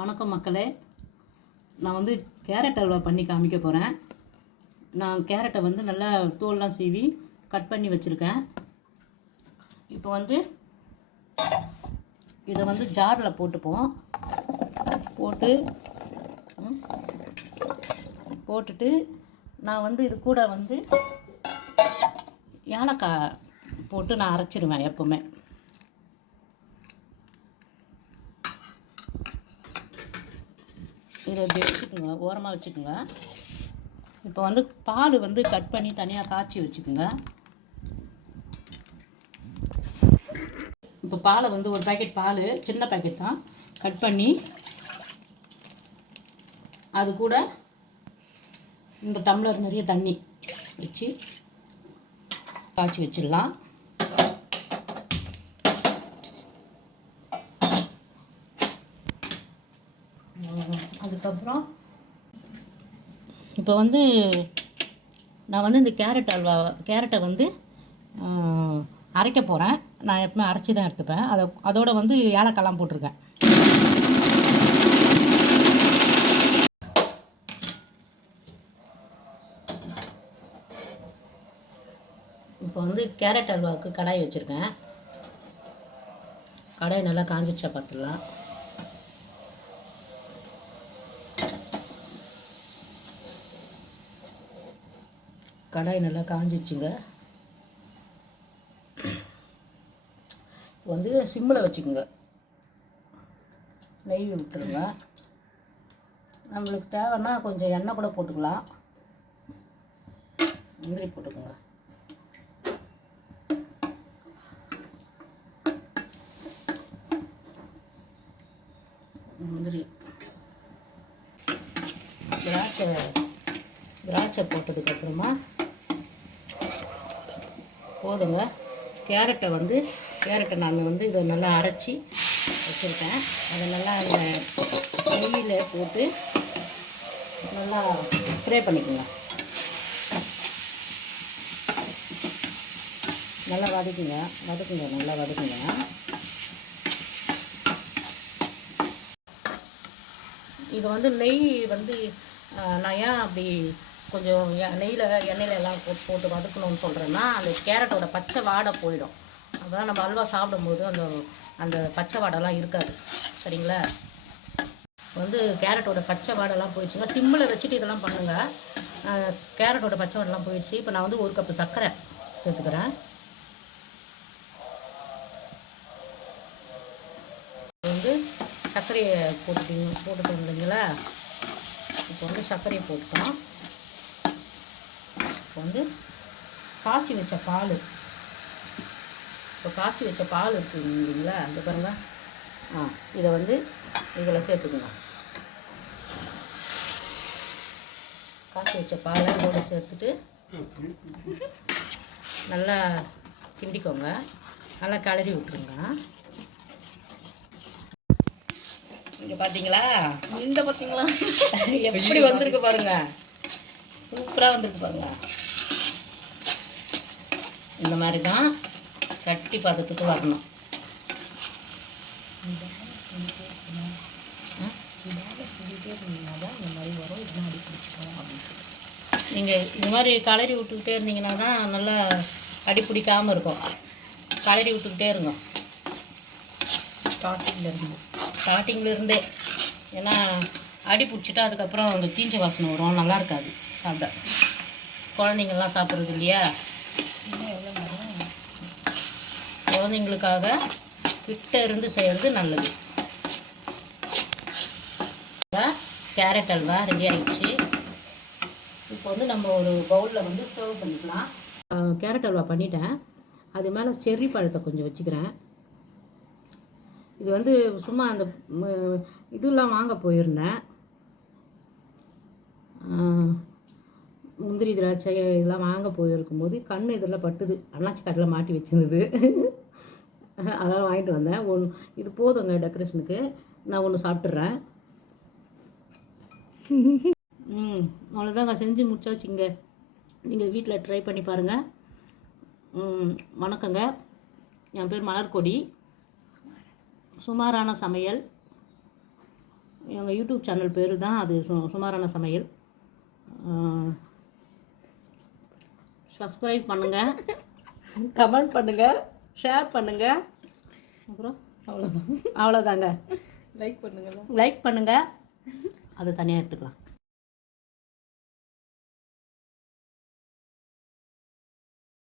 வணக்கம் மக்களே. நான் வந்து கேரட் அல்வா பண்ணி காமிக்க போகிறேன். நான் கேரட்டை வந்து நல்லா தோல்லாம் சீவி கட் பண்ணி வச்சுருக்கேன். இப்போ வந்து இதை வந்து ஜாரில் போட்டுட்டு நான் வந்து இது கூட வந்து ஏலக்காய் போட்டு நான் அரைச்சிடுவேன். எப்போவுமே இதை இப்படி வச்சுக்கோங்க, ஓரமாக வச்சுக்கோங்க. இப்போ வந்து பால் வந்து கட் பண்ணி தனியாக காய்ச்சி வச்சுக்கோங்க. இப்போ பாலை வந்து ஒரு பேக்கெட் பால், சின்ன பேக்கெட் தான், கட் பண்ணி அது கூட இந்த டம்ளர் நிறைய தண்ணி வச்சு காய்ச்சி வச்சிடலாம். அதுக்கப்புறம் இப்போ வந்து நான் வந்து இந்த கேரட்டை வந்து அரைக்க போகிறேன். நான் எப்பவுமே அரைச்சி தான் எடுத்துப்பேன். அதோட வந்து ஏலக்காய்லாம் போட்டிருக்கேன். இப்போ வந்து கேரட் அல்வாவுக்கு கடாய் வச்சுருக்கேன். கடாய் நல்லா காஞ்சிடுச்சா பார்த்துடலாம். கடாய் நல்லா காஞ்சிடுச்சுங்க. வந்து சிம்மில் வச்சுக்கோங்க. நெய் விட்டுருங்க. நம்மளுக்கு தேவைன்னா கொஞ்சம் எண்ணெய் கூட போட்டுக்கலாம். முந்திரி போட்டுக்கோங்க. முந்திரி, திராட்சை போட்டதுக்கப்புறமா போதுங்க. கேரட்டை நான் வந்து இதை நல்லா அரைச்சி வச்சுருக்கேன். அதை நல்லா அந்த நெய்யில் போட்டு நல்லா ஃப்ரை பண்ணிக்கோங்க. நல்லா வதக்குங்க. நல்லா வதக்குங்க. இது வந்து நெய் வந்து நான் ஏன் அப்படி கொஞ்சம் எண்ணெயில் எல்லாம் போட்டு வதக்கணும்னு சொல்கிறேன்னா, அந்த கேரட்டோட பச்சை வாடை போயிடும். அப்போதான் நம்ம அல்வா சாப்பிடும்போது அந்த பச்சை வாடெல்லாம் இருக்காது. சரிங்களா? வந்து கேரட்டோட பச்சை வாடெல்லாம் போயிடுச்சுங்க. சிம்மில் வச்சுட்டு இதெல்லாம் பண்ணுங்கள். கேரட்டோட பச்சை வாடெல்லாம் போயிடுச்சு. இப்போ நான் வந்து 1 கப்பு சர்க்கரை சேர்த்துக்கிறேன். வந்து சர்க்கரையை போட்டுட்டு இருந்தீங்களா? இப்போ வந்து சர்க்கரையை போட்டுட்டோம். இப்போ வந்து காய்ச்சி வச்ச பால் இருக்குது இல்லைங்களா? அந்த பாருங்க. இதை வந்து இதில் சேர்த்துக்கணும். காய்ச்சி வச்ச பாலை இதோடு சேர்த்துட்டு நல்லா கிண்டிக்கோங்க. நல்லா கிளறி விட்டுருங்க. இங்கே பார்த்தீங்களா எப்படி வந்திருக்கு பாருங்க. சூப்பராக வந்திருக்கு பாருங்க. இந்த மாதிரி தான் கட்டி பதத்துக்கு வரணும். நீங்கள் இந்த மாதிரி கலரி விட்டுக்கிட்டே இருந்தீங்கன்னா தான் நல்லா அடி பிடிக்காமல் இருக்கும். கலரி விட்டுக்கிட்டே இருங்க ஸ்டார்டிங்லேருந்தே. ஏன்னா அடி பிடிச்சிட்டா அதுக்கப்புறம் அந்த தீஞ்ச வாசனை வரும், நல்லா இருக்காது சாப்பிட. குழந்தைங்கள்லாம் சாப்பிட்றது இல்லையா? குழந்தைங்களுக்காக கிட்ட இருந்து செய்கிறது நல்லது. கேரட் அல்வா ரெடி ஆகிடுச்சு. இப்போ வந்து நம்ம ஒரு பவுலில் வந்து சர்வ் பண்ணிக்கலாம். கேரட் அல்வா பண்ணிட்டேன். அது மேலே செர்ரி பழத்தை கொஞ்சம் வச்சுக்கிறேன். இது வந்து சும்மா அந்த இதெல்லாம் வாங்க போயிருந்தேன். முந்திரி, திராட்சை இதெல்லாம் வாங்க போயிருக்கும்போது கண் இதெல்லாம் பட்டுது. அண்ணாச்சி காட்டில் மாட்டி வச்சுருந்தது. அதெல்லாம் வாங்கிட்டு வந்தேன். இது போதுங்க டெக்கரேஷனுக்கு. நான் ஒன்று சாப்பிட்றேன். அவ்வளோதாங்க, செஞ்சு முடிச்சாச்சுங்க. நீங்கள் வீட்டில் ட்ரை பண்ணி பாருங்கள். வணக்கங்க. என் பேர் மலர்கொடி. சுமாரான சமையல். எங்கள் யூடியூப் சேனல் பேர் தான் அது சுமாரான சமையல். சப்ஸ்கிரைப் பண்ணுங்கள், கமெண்ட் பண்ணுங்கள், ஷேர் பண்ணுங்கள். அப்புறம் அவ்வளோதாங்க. லைக் பண்ணுங்கள், அதை தனியாக எடுத்துக்கலாம்.